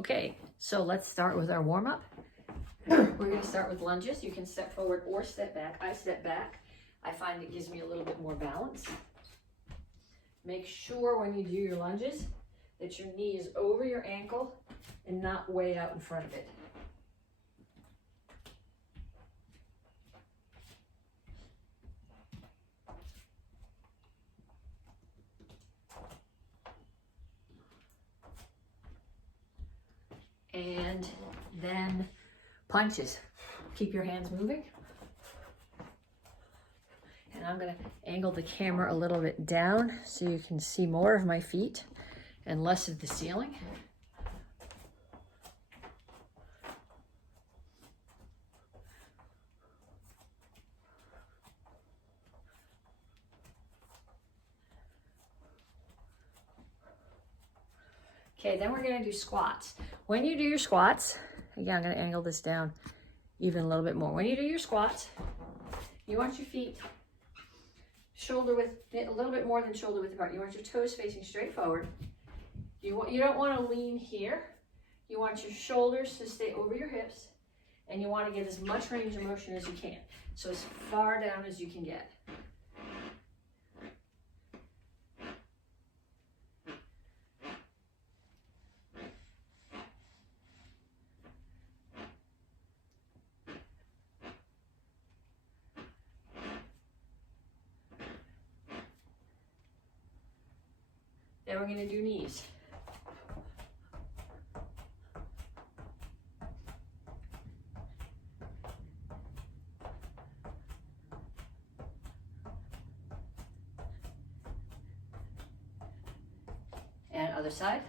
Okay, so let's start with our warm-up. We're going to start with lunges. You can step forward or step back. I step back. I find it gives me a little bit more balance. Make sure when you do your lunges that your knee is over your ankle and not way out in front of it. And then punches. Keep your hands moving. And I'm going to angle the camera a little bit down so you can see more of my feet and less of the ceiling. Okay, then we're going to do squats. When you do your squats, again, I'm going to angle this down even a little bit more. When you do your squats, you want your feet shoulder width, a little bit more than shoulder width apart. You want your toes facing straight forward. You don't want to lean here. You want your shoulders to stay over your hips, and you want to get as much range of motion as you can. So as far down as you can get. Then we're going to do knees. And other side.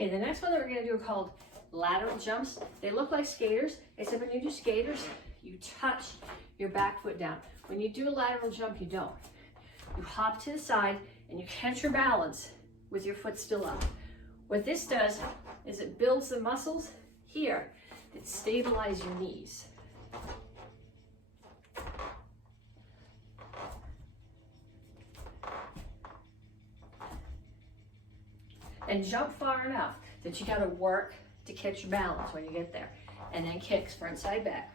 Okay, the next one that we're going to do are called lateral jumps. They look like skaters, except when you do skaters, you touch your back foot down. When you do a lateral jump, you don't. You hop to the side and you catch your balance with your foot still up. What this does is it builds the muscles here that stabilize your knees. And jump far enough that you got to work to catch your balance when you get there. And then kicks front, side, back.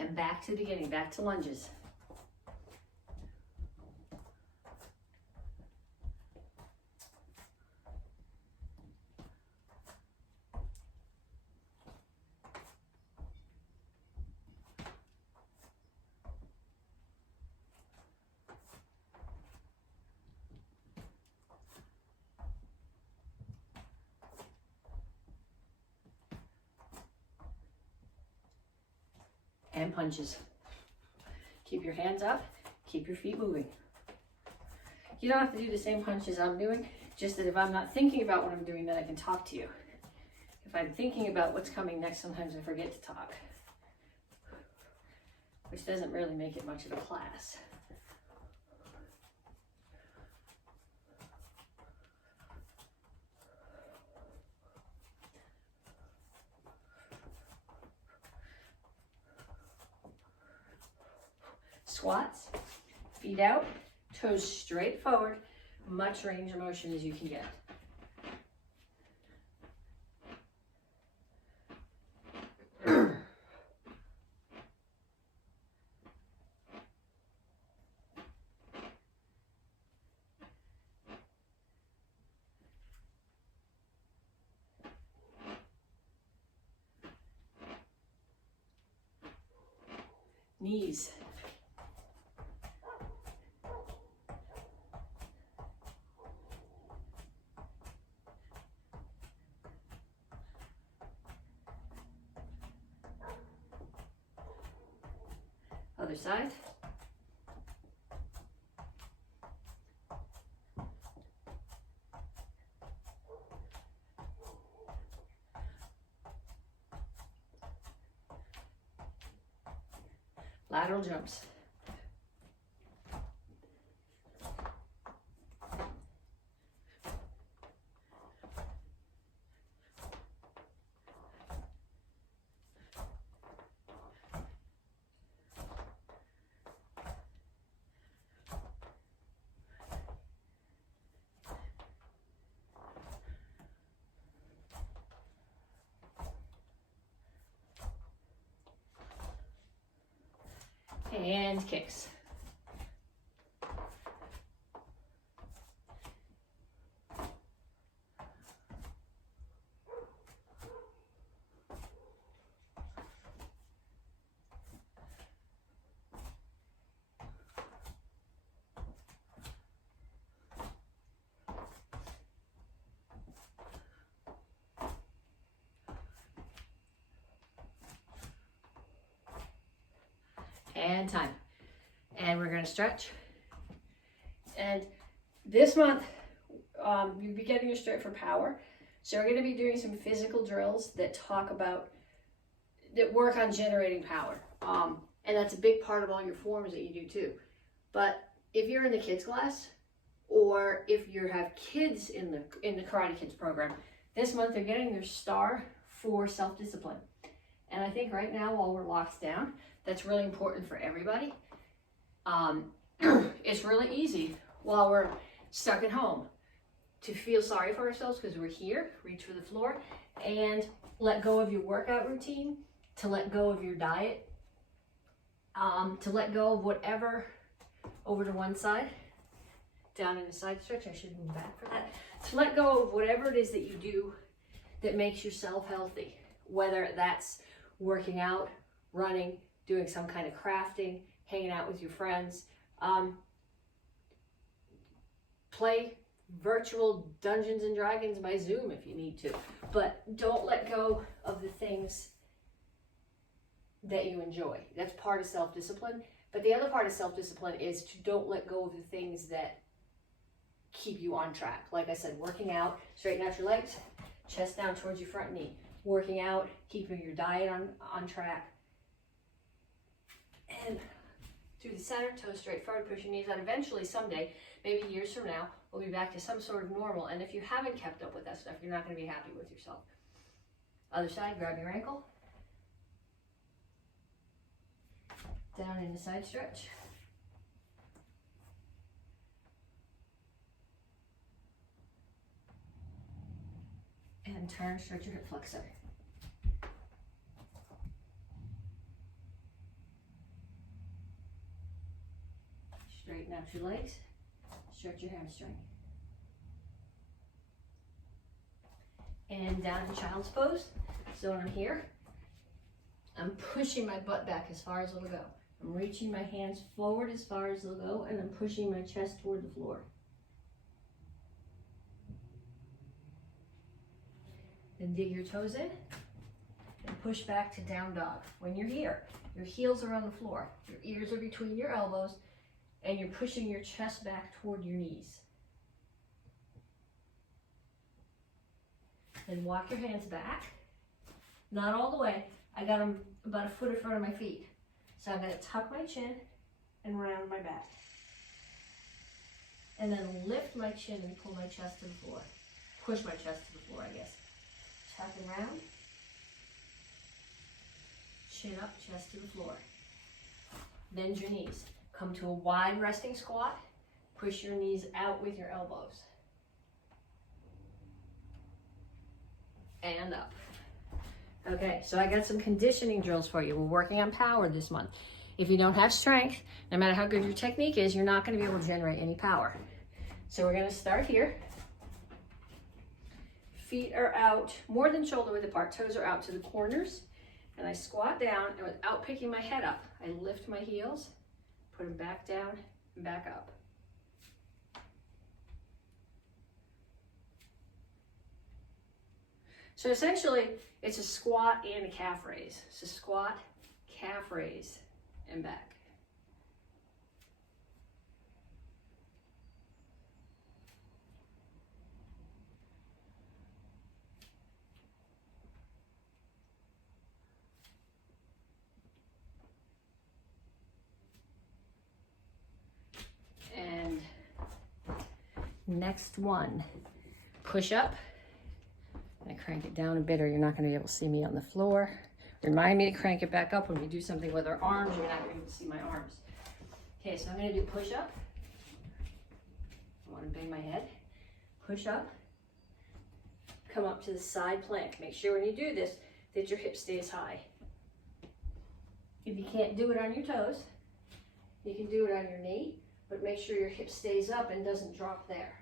And back to the beginning, back to lunges. And punches. Keep your hands up, keep your feet moving. You don't have to do the same punches I'm doing, just that if I'm not thinking about what I'm doing, then I can talk to you. If I'm thinking about what's coming next, sometimes I forget to talk, which doesn't really make it much of a class. Squats, feet out, toes straight forward, much range of motion as you can get. Knees. Other side. lateral jumps. And kicks. And time. And we're going to stretch. And this month, you'll be getting your stretch for power. So we're going to be doing some physical drills that work on generating power. And that's a big part of all your forms that you do too. But if you're in the kids class, or if you have kids in the Karate Kids program, this month they're getting their star for self-discipline. And I think right now, while we're locked down, that's really important for everybody. It's really easy while we're stuck at home to feel sorry for ourselves because we're here, reach for the floor, and let go of your workout routine, to let go of your diet, to let go of whatever, over to one side, down in the side stretch. I should move back for that. To let go of whatever it is that you do that makes yourself healthy, whether that's working out, running, doing some kind of crafting, hanging out with your friends. Play virtual Dungeons and Dragons by Zoom if you need to, but don't let go of the things that you enjoy. That's part of self-discipline. But the other part of self-discipline is to don't let go of the things that keep you on track. Like I said, working out, straighten out your legs, chest down towards your front knee. Working out, keeping your diet on track. And through the center, toes straight forward, push your knees out. Eventually, someday, maybe years from now, we'll be back to some sort of normal. And if you haven't kept up with that stuff, you're not going to be happy with yourself. Other side, grab your ankle. Down in the side stretch. And turn, stretch your hip flexor. Straighten out your legs, stretch your hamstring. And down in child's pose. So when I'm here, I'm pushing my butt back as far as it'll go. I'm reaching my hands forward as far as they'll go, and I'm pushing my chest toward the floor. Then dig your toes in and push back to down dog. When you're here, your heels are on the floor, your ears are between your elbows, and you're pushing your chest back toward your knees. Then walk your hands back, not all the way. I got them about a foot in front of my feet. So I'm going to tuck my chin and round my back. And then lift my chin and pull my chest to the floor. Push my chest to the floor, I guess. Tuck and round. Chin up, chest to the floor. Bend your knees. Come to a wide resting squat. Push your knees out with your elbows. And up. Okay, so I got some conditioning drills for you. We're working on power this month. If you don't have strength, no matter how good your technique is, you're not going to be able to generate any power. So we're going to start here. Feet are out more than shoulder width apart. Toes are out to the corners. And I squat down, and without picking my head up, I lift my heels, put them back down and back up. So essentially, it's a squat and a calf raise. So squat, calf raise, and back. Next one, push up. I'm gonna crank it down a bit or you're not gonna be able to see me on the floor. Remind me to crank it back up when we do something with our arms. You're not gonna be able to see my arms. Okay, so I'm gonna do push up. I wanna bang my head. Push up. Come up to the side plank. Make sure when you do this that your hip stays high. If you can't do it on your toes, you can do it on your knee, but make sure your hip stays up and doesn't drop there.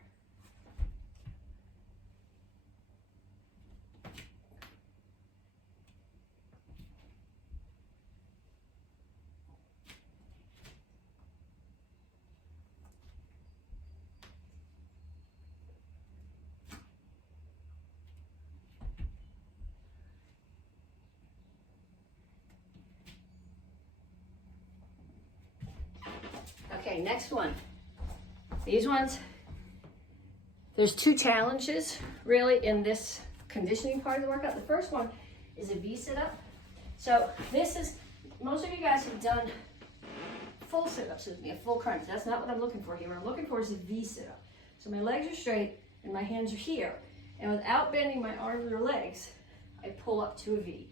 Okay, next one. These ones, there's two challenges really in this conditioning part of the workout. The first one is a V sit-up. So this is, most of you guys have done full sit-ups with me, a full crunch. That's not what I'm looking for here. What I'm looking for is a V sit-up. So my legs are straight and my hands are here. And without bending my arms or legs, I pull up to a V.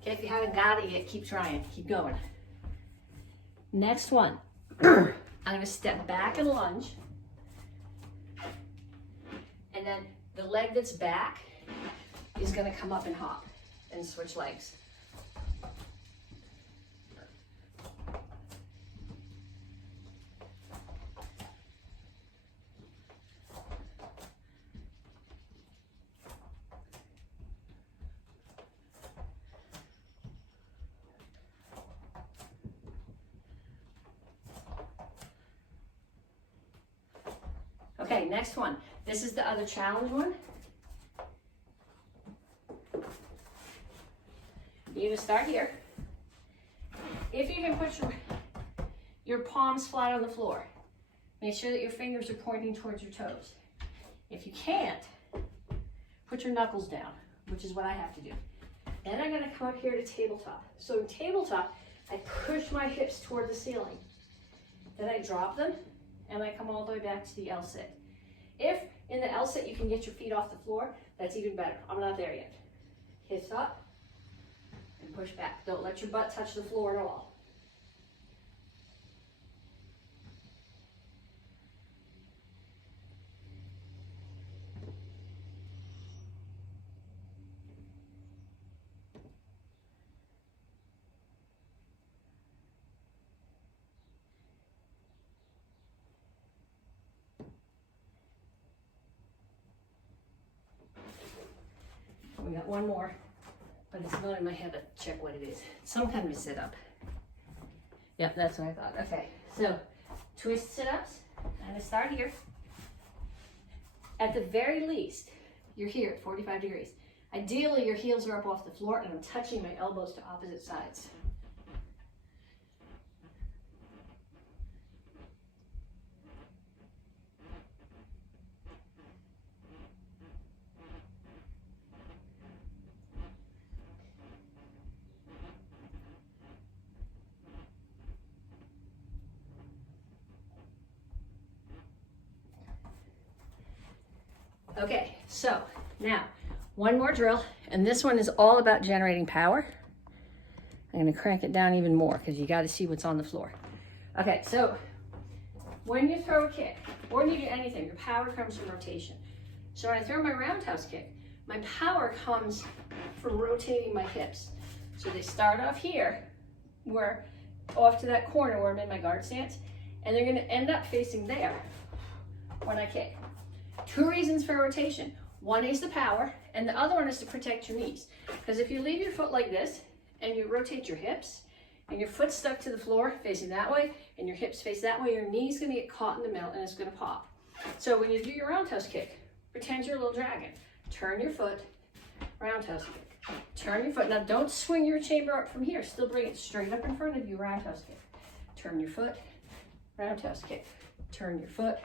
Okay, if you haven't got it yet, keep trying, keep going. Next one, I'm gonna step back and lunge. And then the leg that's back is gonna come up and hop and switch legs. Okay, next one. This is the other challenge one. You're gonna start here. If you can put your palms flat on the floor, make sure that your fingers are pointing towards your toes. If you can't, put your knuckles down, which is what I have to do. Then I'm gonna come up here to tabletop. So in tabletop, I push my hips toward the ceiling. Then I drop them, and I come all the way back to the L sit. If in the L sit you can get your feet off the floor, that's even better. I'm not there yet. Hips up and push back. Don't let your butt touch the floor at all. We got one more, but it's not in my head to check what it is. Some kind of a sit-up. Yep, that's what I thought. Okay, so twist sit-ups. I'm gonna start here. At the very least, you're here at 45 degrees. Ideally, your heels are up off the floor and I'm touching my elbows to opposite sides. Okay, so now one more drill, and this one is all about generating power. I'm gonna crank it down even more because you gotta see what's on the floor. Okay, so when you throw a kick, or when you do anything, your power comes from rotation. So when I throw my roundhouse kick, my power comes from rotating my hips. So they start off here, where off to that corner where I'm in my guard stance, and they're gonna end up facing there when I kick. Two reasons for rotation. One is the power, and the other one is to protect your knees. Because if you leave your foot like this, and you rotate your hips, and your foot's stuck to the floor facing that way, and your hips face that way, your knee's gonna get caught in the middle and it's gonna pop. So when you do your roundhouse kick, pretend you're a little dragon. turn your foot, roundhouse kick. Turn your foot. Now don't swing your chamber up from here. Still bring it straight up in front of you, roundhouse kick. Turn your foot, roundhouse kick. Turn your foot,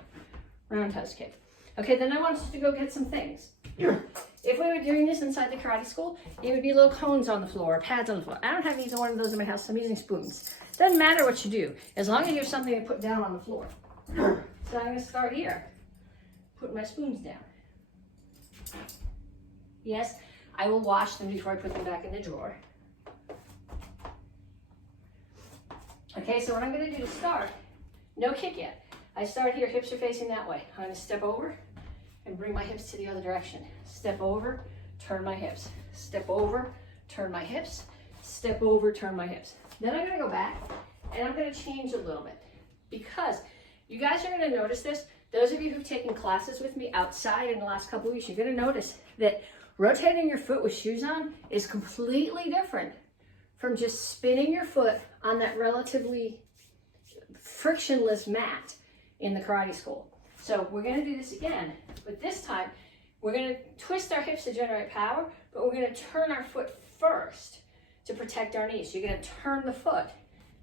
roundhouse kick. Okay, then I want us to go get some things. If we were doing this inside the karate school, it would be little cones on the floor, pads on the floor. I don't have either one of those in my house, so I'm using spoons. Doesn't matter what you do, as long as you have something to put down on the floor. So I'm gonna start here. Put my spoons down. Yes, I will wash them before I put them back in the drawer. Okay, so what I'm gonna do to start, no kick yet. I start here, hips are facing that way. I'm gonna step over and bring my hips to the other direction. Step over, turn my hips. Step over, turn my hips. Step over, turn my hips. Then I'm gonna go back and I'm gonna change a little bit because you guys are gonna notice this. Those of you who've taken classes with me outside in the last couple of weeks, you're gonna notice that rotating your foot with shoes on is completely different from just spinning your foot on that relatively frictionless mat in the karate school. So we're gonna do this again, but this time we're gonna twist our hips to generate power, but we're gonna turn our foot first to protect our knees. So you're gonna turn the foot,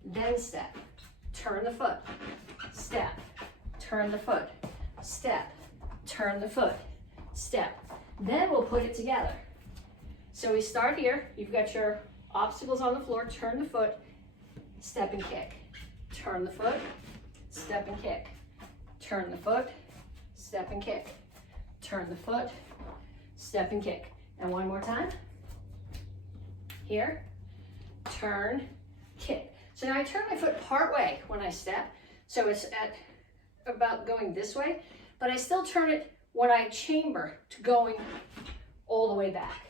then step. Turn the foot, step. Turn the foot, step. Turn the foot, step. Then we'll put it together. So we start here. You've got your obstacles on the floor. Turn the foot, step and kick. Turn the foot, step and kick. Turn the foot, step and kick. Turn the foot, step and kick. And one more time. Here, turn, kick. So now I turn my foot part way when I step. So it's at about going this way, but I still turn it when I chamber to going all the way back.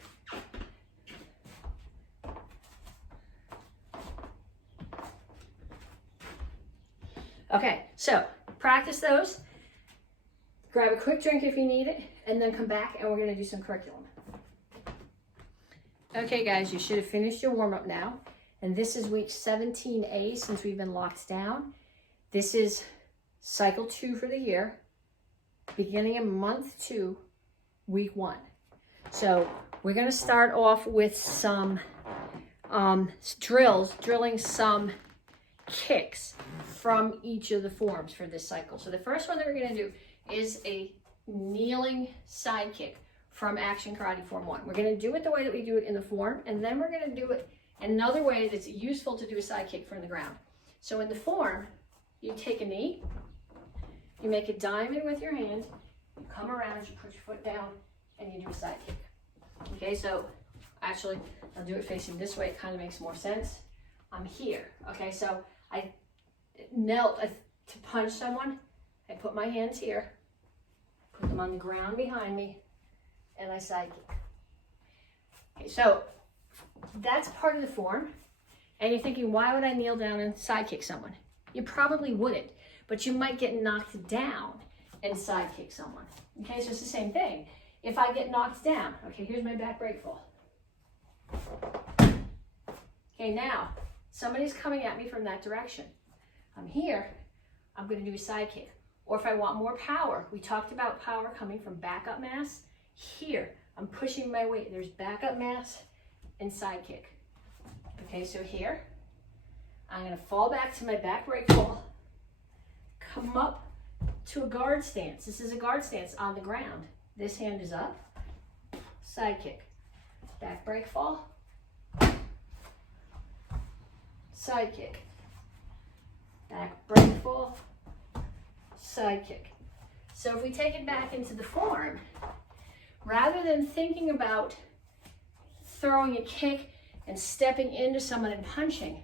Okay, so practice those. Grab a quick drink if you need it, and then come back and we're gonna do some curriculum. Okay guys, you should have finished your warm-up now. And this is week 17A since we've been locked down. This is cycle 2 for the year, beginning of month 2, week 1. So we're gonna start off with some drilling some kicks from each of the forms for this cycle. So the first one that we're gonna do is a kneeling side kick from Action Karate Form 1. We're gonna do it the way that we do it in the form, and then we're gonna do it another way that's useful to do a side kick from the ground. So in the form, you take a knee, you make a diamond with your hand, you come around, you put your foot down, and you do a side kick. Okay, so actually, I'll do it facing this way, it kind of makes more sense. I'm here, okay, so I knelt to punch someone, I put my hands here, put them on the ground behind me, and I side kick. Okay, so that's part of the form, and you're thinking, why would I kneel down and side kick someone? You probably wouldn't, but you might get knocked down and side kick someone. Okay, so it's the same thing. If I get knocked down, okay, here's my back break fall. Okay, now, somebody's coming at me from that direction. I'm here, I'm gonna do a side kick. Or if I want more power, we talked about power coming from backup mass. Here, I'm pushing my weight. There's backup mass and side kick. Okay, so here, I'm gonna fall back to my back break fall, come up to a guard stance. This is a guard stance on the ground. This hand is up, side kick, back break fall, side kick, back break fall, side kick. So if we take it back into the form, rather than thinking about throwing a kick and stepping into someone and punching,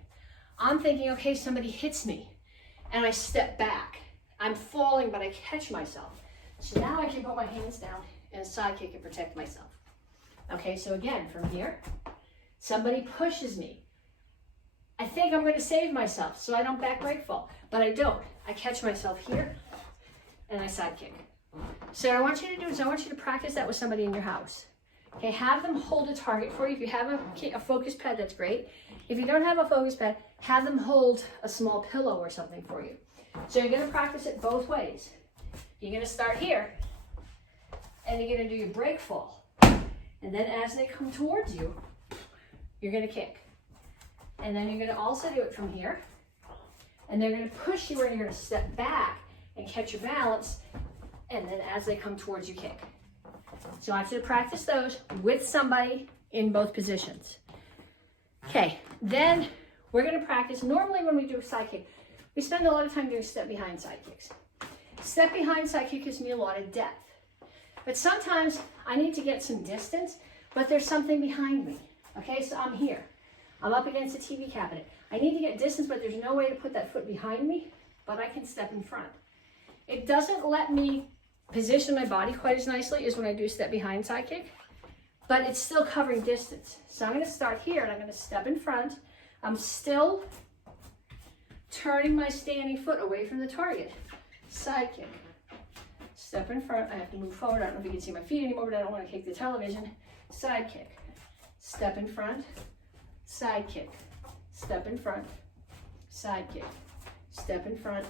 I'm thinking, okay, somebody hits me and I step back. I'm falling, but I catch myself. So now I can put my hands down and side kick and protect myself. Okay, so again, from here, somebody pushes me. I think I'm gonna save myself so I don't back break fall, but I don't. I catch myself here and I side kick. So what I want you to do is I want you to practice that with somebody in your house. Okay, have them hold a target for you. If you have a focus pad, that's great. If you don't have a focus pad, have them hold a small pillow or something for you. So you're gonna practice it both ways. You're gonna start here, and you're gonna do your break fall. And then as they come towards you, you're gonna kick. And then you're gonna also do it from here. And they're gonna push you, and you're gonna step back and catch your balance. And then as they come towards you, kick. So I want you to practice those with somebody in both positions. Okay, then we're gonna practice, normally when we do a side kick, we spend a lot of time doing step behind side kicks. Step behind side kick gives me a lot of depth. But sometimes I need to get some distance, but there's something behind me. Okay, so I'm here. I'm up against a TV cabinet. I need to get distance, but there's no way to put that foot behind me, but I can step in front. It doesn't let me position my body quite as nicely as when I do step behind side kick, but it's still covering distance. So I'm gonna start here and I'm gonna step in front. I'm still turning my standing foot away from the target. Side kick. Step in front. I have to move forward. I don't know if you can see my feet anymore, but I don't want to kick the television. Side kick. Step in front. Side kick. Step in front. Side kick. Step in front.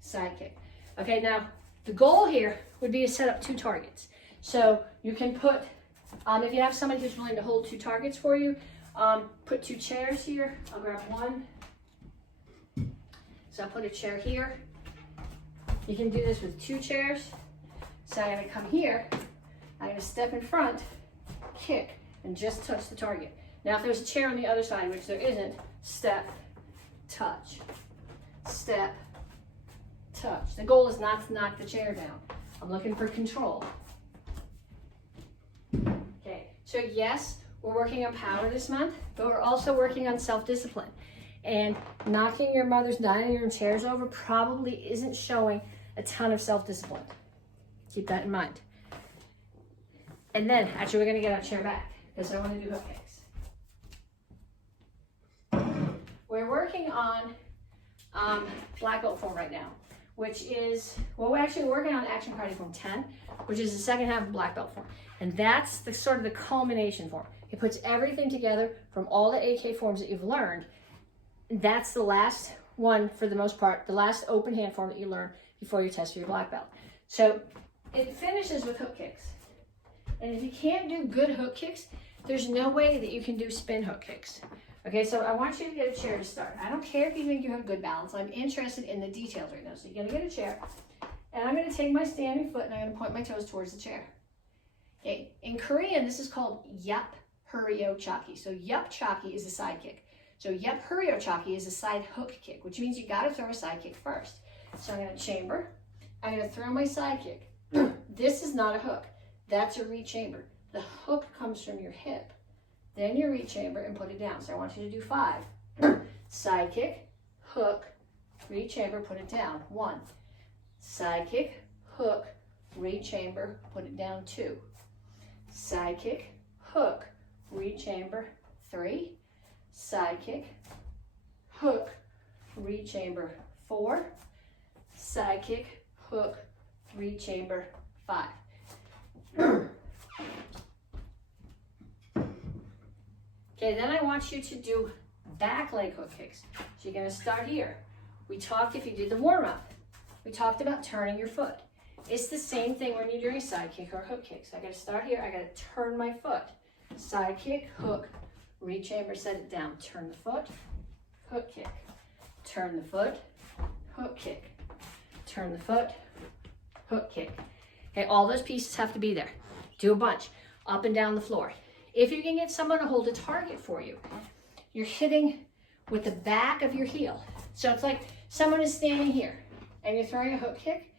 Side kick. Okay, now the goal here would be to set up 2 targets. So you can put, if you have somebody who's willing to hold 2 targets for you, put 2 chairs here. I'll grab one. So I'll put a chair here. You can do this with 2 chairs. So I'm gonna come here, I'm gonna step in front, kick, and just touch the target. Now if there's a chair on the other side, which there isn't, step, touch, step, touch. The goal is not to knock the chair down. I'm looking for control. Okay, so yes, we're working on power this month, but we're also working on self-discipline. And knocking your mother's dining room chairs over probably isn't showing a ton of self-discipline. Keep that in mind. And then, actually, we're gonna get our chair back because I want to do hook kicks. We're working on black belt form right now, which is, well, we're actually working on action karate form 10, which is the second half of black belt form. And that's the sort of the culmination form. It puts everything together from all the AK forms that you've learned. That's the last one, for the most part, the last open hand form that you learn before you test for your black belt. So it finishes with hook kicks. And if you can't do good hook kicks, there's no way that you can do spin hook kicks. Okay, so I want you to get a chair to start. I don't care if you think you have good balance. I'm interested in the details right now. So you're gonna get a chair, and I'm gonna take my standing foot and I'm gonna point my toes towards the chair. Okay, in Korean, this is called Yup Huryo Chaki. So Yup Chaki is a side kick. So Yup Huryo Chaki is a side hook kick, which means you gotta throw a side kick first. So I'm gonna chamber, I'm gonna throw my side kick. This is not a hook, that's a re-chamber. The hook comes from your hip. Then you re-chamber and put it down. So I want you to do 5. Side kick, hook, re-chamber, put it down. 1. Side kick, hook, re-chamber, put it down. 2. Side kick, hook, re-chamber. 3. Side kick, hook, re-chamber. 4. Side kick, hook, re-chamber. 5. Okay, then I want you to do back leg hook kicks. So you're gonna start here. We talked, if you did the warm-up, we talked about turning your foot. It's the same thing when you're doing side kick or hook kicks. I gotta start here, I gotta turn my foot. Side kick, hook, re-chamber, set it down. Turn the foot, hook kick. Turn the foot, hook kick. Turn the foot, hook kick. Okay, all those pieces have to be there. Do a bunch, up and down the floor. If you can get someone to hold a target for you, you're hitting with the back of your heel. So it's like someone is standing here and you're throwing a hook kick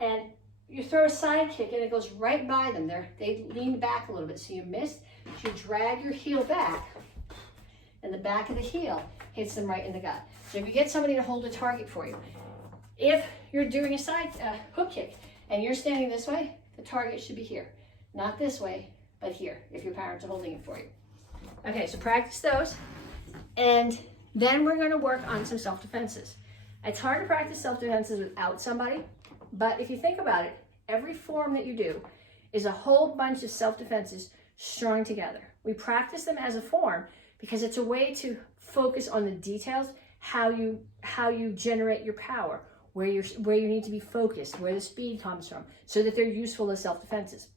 and you throw a side kick and it goes right by them. They lean back a little bit, so you missed. So you drag your heel back and the back of the heel hits them right in the gut. So if you get somebody to hold a target for you, if you're doing a side hook kick and you're standing this way, the target should be here. Not this way, but here, if your parents are holding it for you. Okay, so practice those. And then we're gonna work on some self-defenses. It's hard to practice self-defenses without somebody, but if you think about it, every form that you do is a whole bunch of self-defenses strung together. We practice them as a form because it's a way to focus on the details, how you generate your power, where you need to be focused, where the speed comes from, so that they're useful as self-defenses.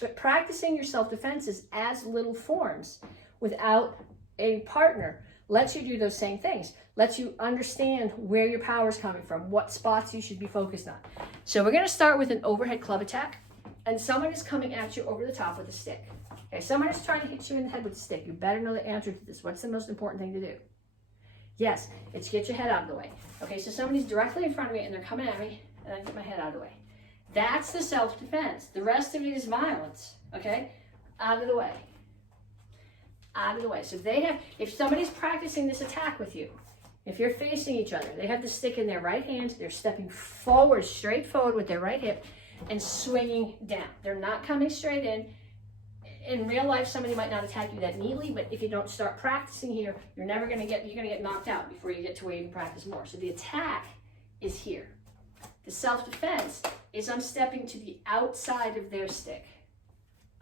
But practicing your self-defenses as little forms without a partner lets you do those same things, lets you understand where your power is coming from, what spots you should be focused on. So we're going to start with an overhead club attack, and someone is coming at you over the top with a stick. Okay, someone is trying to hit you in the head with a stick. You better know the answer to this. What's the most important thing to do? Yes, it's get your head out of the way. Okay, so somebody's directly in front of me and they're coming at me, and I get my head out of the way. That's the self-defense. The rest of it is violence. Okay, out of the way. Out of the way. So if somebody's practicing this attack with you, if you're facing each other, they have the stick in their right hand, they're stepping forward, straight forward with their right hip and swinging down. They're not coming straight in. In real life, somebody might not attack you that neatly, but if you don't start practicing here, you're going to get knocked out before you get to where you can practice more. So the attack is here. The self-defense is I'm stepping to the outside of their stick.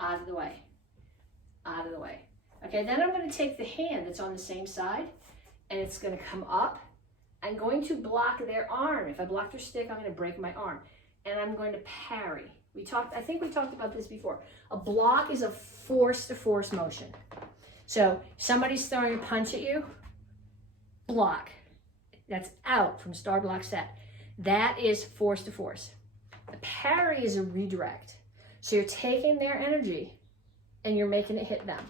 Out of the way. Out of the way. Okay, then I'm going to take the hand that's on the same side, and it's going to come up. I'm going to block their arm. If I block their stick, I'm going to break my arm. And I'm going to parry. I think we talked about this before. A block is a force-to-force motion. So somebody's throwing a punch at you, block. That's out from star block set. That is force-to-force. A parry is a redirect. So you're taking their energy and you're making it hit them.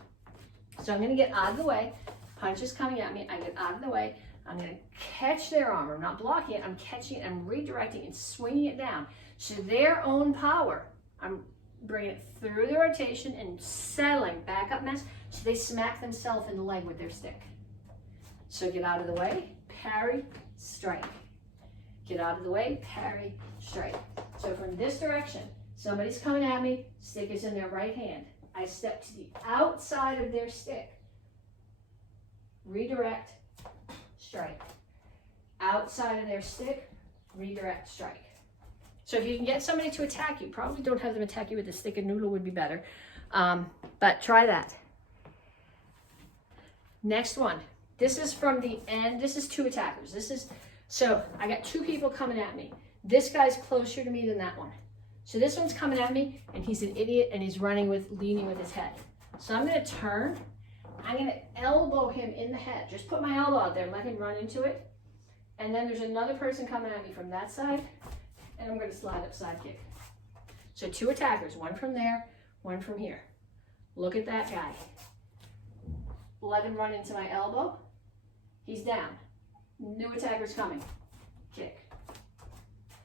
So I'm going to get out of the way. Punch is coming at me. I get out of the way. I'm going to catch their arm. I'm not blocking it. I'm catching it. I'm redirecting and swinging it down. So their own power, I'm bringing it through the rotation and settling back up mass. So they smack themselves in the leg with their stick. So get out of the way, parry, strike. Get out of the way, parry, strike. So from this direction, somebody's coming at me, stick is in their right hand. I step to the outside of their stick. Redirect, strike. Outside of their stick, redirect, strike. So if you can get somebody to attack you, probably don't have them attack you with a stick and noodle would be better. But try that. Next one. This is from the end. This is two attackers. So I got two people coming at me. This guy's closer to me than that one. So this one's coming at me and he's an idiot and he's leaning with his head. So I'm going to turn. I'm going to elbow him in the head. Just put my elbow out there and let him run into it. And then there's another person coming at me from that side. And I'm going to slide up side kick. So two attackers, one from there, one from here. Look at that guy. Let him run into my elbow. He's down. New attacker's coming. Kick.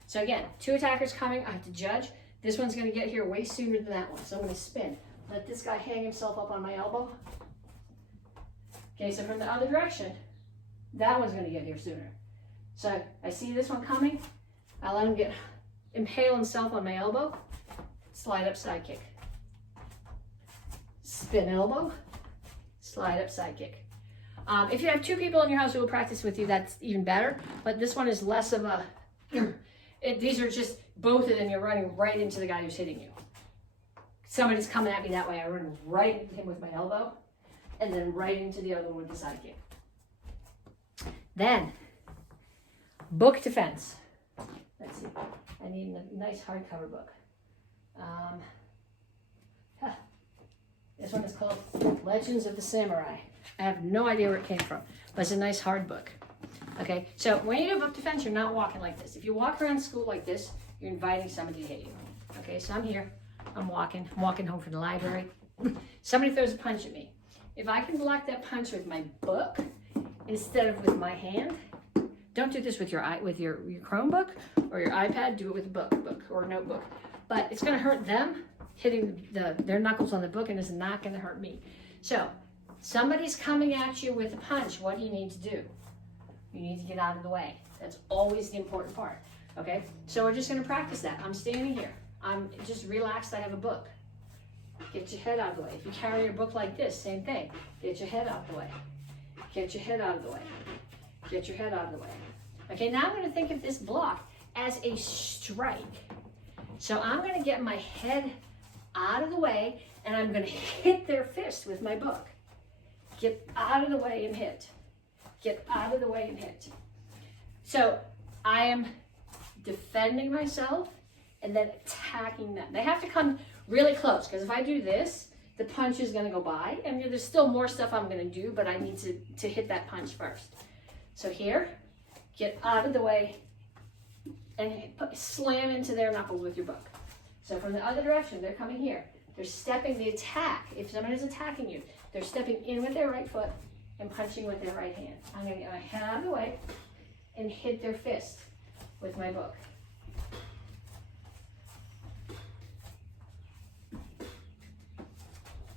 So again, two attackers coming. I have to judge. This one's going to get here way sooner than that one. So I'm going to spin. Let this guy hang himself up on my elbow. Okay, so from the other direction, that one's going to get here sooner. So I see this one coming. I let him impale himself on my elbow. Slide up side kick. Spin elbow. Slide up side kick. If you have two people in your house who will practice with you, that's even better. But this one is less of a, these are just both of them, you're running right into the guy who's hitting you. Somebody's coming at me that way, I run right into him with my elbow, and then right into the other one with the side kick. Then, book defense. Let's see, I need a nice hardcover book. This one is called Legends of the Samurai. I have no idea where it came from, but it's a nice hard book. Okay, so when you do book defense, you're not walking like this. If you walk around school like this, you're inviting somebody to hit you. Okay, so I'm here, I'm walking home from the library. Somebody throws a punch at me. If I can block that punch with my book instead of with my hand, don't do this with your Chromebook or your iPad. Do it with a book or a notebook. But it's going to hurt them hitting their knuckles on the book, and it's not going to hurt me. So somebody's coming at you with a punch. What do you need to do? You need to get out of the way. That's always the important part. Okay? So we're just going to practice that. I'm standing here. I'm just relaxed. I have a book. Get your head out of the way. If you carry your book like this, same thing. Get your head out of the way. Get your head out of the way. Get your head out of the way. Okay, now I'm going to think of this block as a strike. So I'm going to get my head out of the way, and I'm going to hit their fist with my book. Get out of the way and hit. Get out of the way and hit. So I am defending myself and then attacking them. They have to come really close, because if I do this, the punch is going to go by, and there's still more stuff I'm going to do, but I need to hit that punch first. So here, get out of the way and slam into their knuckles with your book. So from the other direction, they're coming here. They're stepping the attack. If someone is attacking you, they're stepping in with their right foot and punching with their right hand. I'm going to get my head out of the way and hit their fist with my book.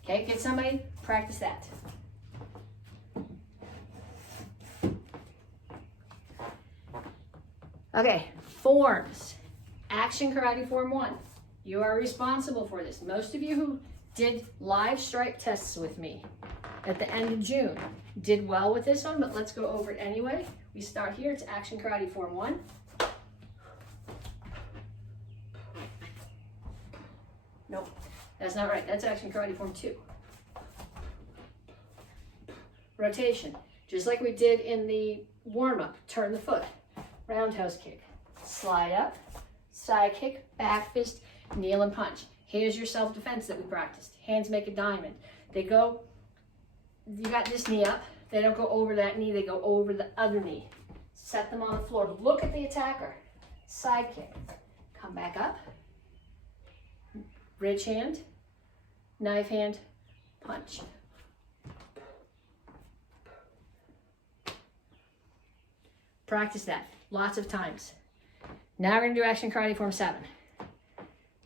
Okay, get somebody, practice that. Okay, forms. Action Karate Form 1. You are responsible for this. Most of you who did live strike tests with me at the end of June did well with this one, but let's go over it anyway. We start here. It's Action Karate Form 1. Nope, that's not right. That's Action Karate Form 2. Rotation. Just like we did in the warm-up. Turn the foot. Roundhouse kick. Slide up. Side kick. Back fist. Kneel and punch. Here's your self-defense that we practiced. Hands make a diamond. They go, you got this knee up. They don't go over that knee. They go over the other knee. Set them on the floor. Look at the attacker. Side kick. Come back up. Bridge hand. Knife hand. Punch. Practice that lots of times. Now we're going to do Action Karate Form 7.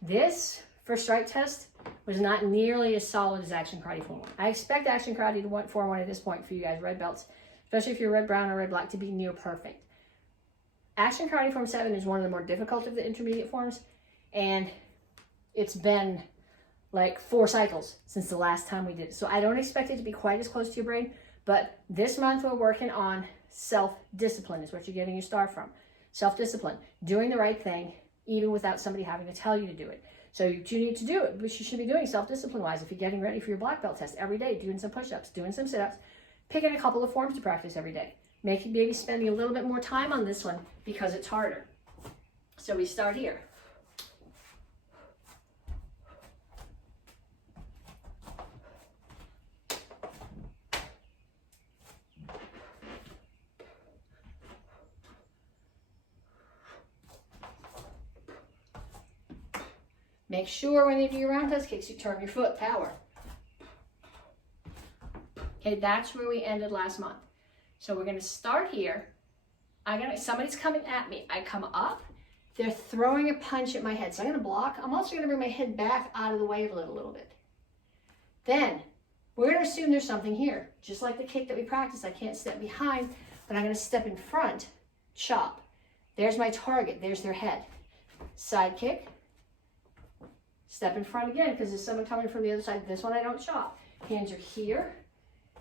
This, for strike test, was not nearly as solid as Action Karate Form 1. I expect Action Karate Form 1 at this point for you guys, red belts, especially if you're red, brown, or red, black, to be near perfect. Action Karate Form 7 is one of the more difficult of the intermediate forms, and it's been like 4 cycles since the last time we did it. So I don't expect it to be quite as close to your brain, but this month we're working on self-discipline is what you're getting your star from. Self-discipline, doing the right thing, even without somebody having to tell you to do it. So you need to do it, but you should be doing self-discipline-wise. If you're getting ready for your black belt test every day, doing some push-ups, doing some sit-ups, picking a couple of forms to practice every day. Maybe spending a little bit more time on this one because it's harder. So we start here. Make sure when you do your roundhouse kicks, you turn your foot, power. Okay, that's where we ended last month. So we're gonna start here. Somebody's coming at me. I come up, they're throwing a punch at my head. So I'm gonna block. I'm also gonna bring my head back out of the way a little bit. Then, we're gonna assume there's something here. Just like the kick that we practiced, I can't step behind, but I'm gonna step in front, chop. There's my target, there's their head. Side kick. Step in front again, because there's someone coming from the other side. This one I don't chop. Hands are here,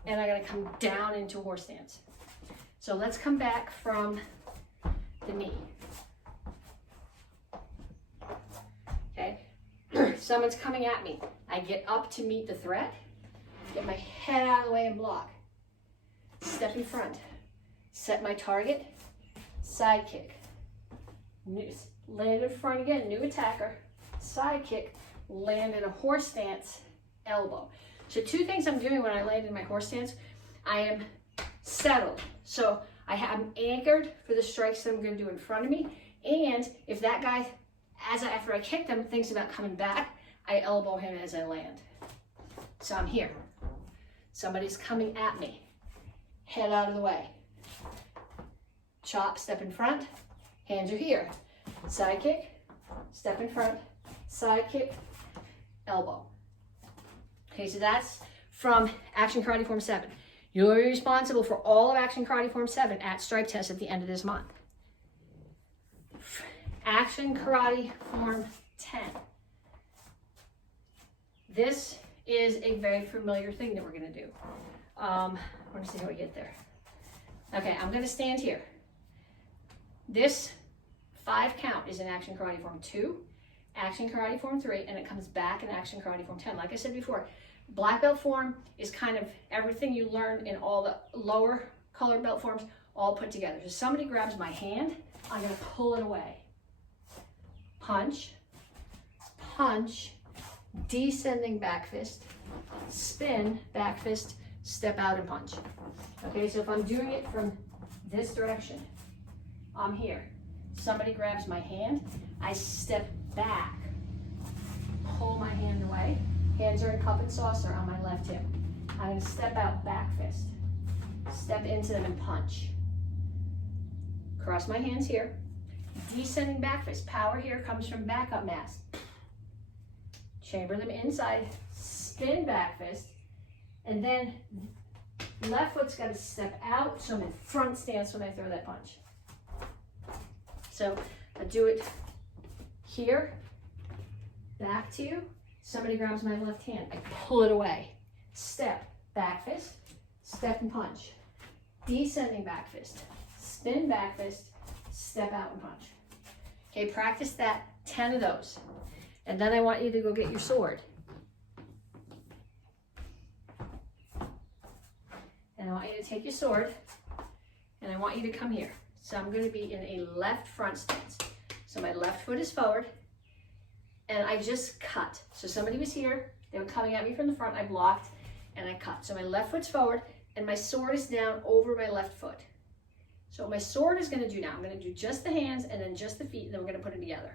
and I gotta come down into horse stance. So let's come back from the knee. Okay, someone's coming at me. I get up to meet the threat, get my head out of the way and block. Step in front, set my target, side kick. Land in front again, new attacker. Side kick, land in a horse stance, elbow. So 2 things I'm doing when I land in my horse stance, I am settled. So I'm anchored for the strikes that I'm going to do in front of me. And if that guy, after I kick them, thinks about coming back, I elbow him as I land. So I'm here. Somebody's coming at me. Head out of the way. Chop, step in front. Hands are here. Side kick, step in front. Side kick, elbow. Okay, so that's from Action Karate Form 7. You're responsible for all of Action Karate Form 7 at Stripe Test at the end of this month. Action Karate Form 10. This is a very familiar thing that we're going to do. I want to see how we get there. Okay, I'm going to stand here. This 5 count is in Action Karate Form 2. Action Karate Form 3, and it comes back in Action Karate Form 10. Like I said before, black belt form is kind of everything you learn in all the lower colored belt forms all put together. So somebody grabs my hand, I'm going to pull it away. Punch, punch, descending back fist, spin, back fist, step out and punch. Okay, so if I'm doing it from this direction, I'm here. Somebody grabs my hand, I step back, pull my hand away. Hands are in cup and saucer on my left hip. I'm going to step out, back fist. Step into them and punch. Cross my hands here. Descending back fist. Power here comes from back up mass. Chamber them inside. Spin back fist. And then left foot's got to step out, so I'm in front stance when I throw that punch. So I do it here, back to you. Somebody grabs my left hand, I pull it away. Step, back fist, step and punch. Descending back fist, spin back fist, step out and punch. Okay, practice that 10 of those. And then I want you to go get your sword. And I want you to take your sword, and I want you to come here. So I'm going to be in a left front stance. So my left foot is forward, and I just cut. So somebody was here, they were coming at me from the front, I blocked, and I cut. So my left foot's forward, and my sword is down over my left foot. So what my sword is going to do now, I'm going to do just the hands and then just the feet, and then we're going to put them together.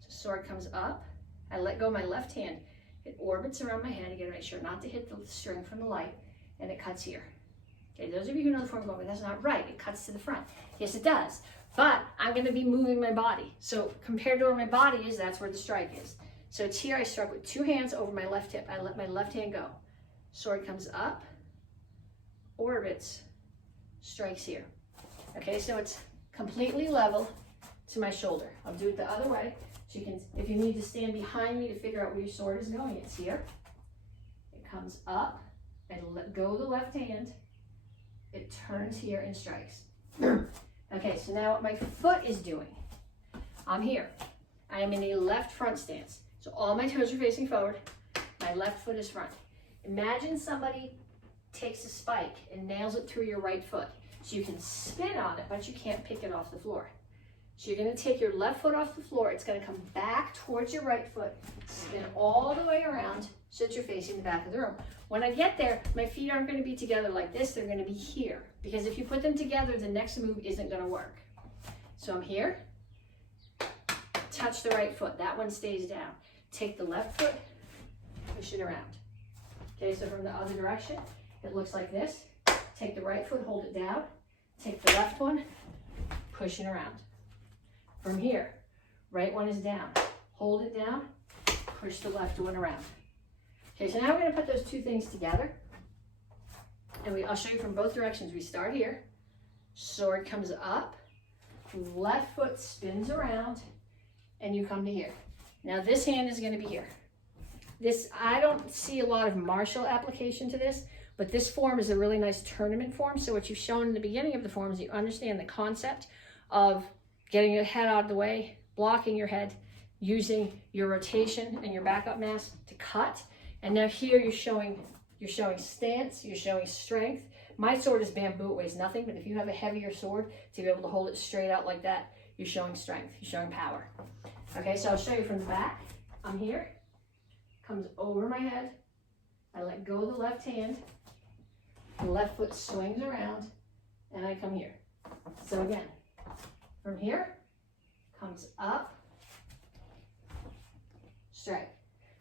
So sword comes up, I let go of my left hand, it orbits around my head, again, make sure not to hit the string from the light, and it cuts here. Okay, those of you who know the form go, but that's not right, it cuts to the front. Yes, it does, but I'm going to be moving my body. So compared to where my body is, that's where the strike is. So it's here, I struck with two hands over my left hip, I let my left hand go. Sword comes up, orbits, strikes here. Okay, so it's completely level to my shoulder. I'll do it the other way. So you can, if you need to stand behind me to figure out where your sword is going, it's here. It comes up, I let go of the left hand, it turns here and strikes. Okay, so now what my foot is doing, I'm here. I am in a left front stance. So all my toes are facing forward, my left foot is front. Imagine somebody takes a spike and nails it through your right foot. So you can spin on it, but you can't pick it off the floor. So you're going to take your left foot off the floor, it's going to come back towards your right foot, spin all the way around so that you're facing the back of the room. When I get there, my feet aren't going to be together like this, they're going to be here. Because if you put them together, the next move isn't going to work. So I'm here, touch the right foot, that one stays down. Take the left foot, push it around. Okay, so from the other direction, it looks like this. Take the right foot, hold it down. Take the left one, push it around. From here, right one is down. Hold it down, push the left one around. Okay, so now we're going to put those two things together. And I'll show you from both directions. We start here, sword comes up, left foot spins around, and you come to here. Now this hand is going to be here. This, I don't see a lot of martial application to this, but this form is a really nice tournament form. So what you've shown in the beginning of the form is you understand the concept of getting your head out of the way, blocking your head, using your rotation and your backup mass to cut. And now here you're showing stance, you're showing strength. My sword is bamboo, it weighs nothing, but if you have a heavier sword to be able to hold it straight out like that, you're showing strength, you're showing power. Okay, so I'll show you from the back. I'm here, comes over my head, I let go of the left hand, the left foot swings around, and I come here. So again, from here, comes up, strike.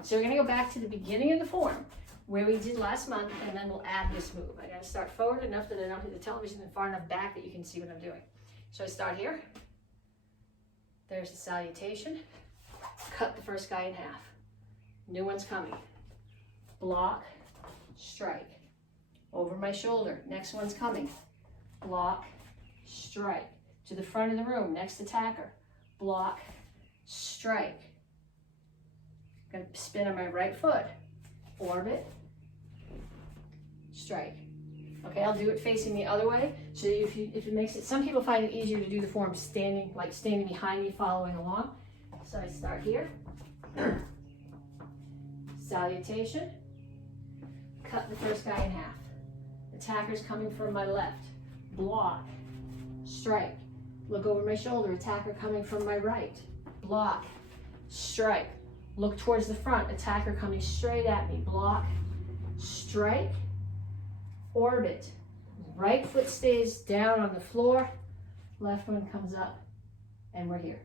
So we're gonna go back to the beginning of the form where we did last month, and then we'll add this move. I gotta start forward enough that I don't hit the television and far enough back that you can see what I'm doing. So I start here, there's the salutation, cut the first guy in half. New one's coming. Block, strike. Over my shoulder, next one's coming. Block, strike. To the front of the room, next attacker. Block, strike. I'm gonna spin on my right foot. Orbit, strike. Okay, I'll do it facing the other way. So if it makes it, some people find it easier to do the form standing behind me, following along. So I start here. Salutation. Cut the first guy in half. Attacker's coming from my left. Block, strike. Look over my shoulder. Attacker coming from my right. Block, strike. Look towards the front, attacker coming straight at me. Block, strike, orbit. Right foot stays down on the floor, left one comes up, and we're here.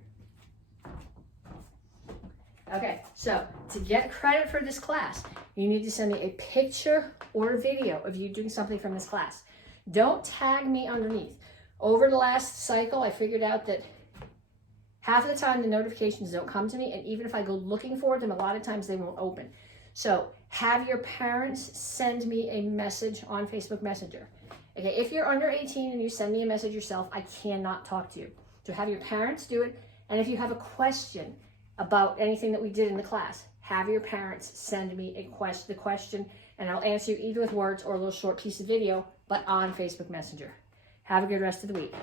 Okay, so to get credit for this class, you need to send me a picture or a video of you doing something from this class. Don't tag me underneath. Over the last cycle, I figured out that half of the time the notifications don't come to me, and even if I go looking for them, a lot of times they won't open. So have your parents send me a message on Facebook Messenger. Okay, if you're under 18 and you send me a message yourself, I cannot talk to you. So have your parents do it, and if you have a question about anything that we did in the class, have your parents send me the question, and I'll answer you either with words or a little short piece of video, but on Facebook Messenger. Have a good rest of the week.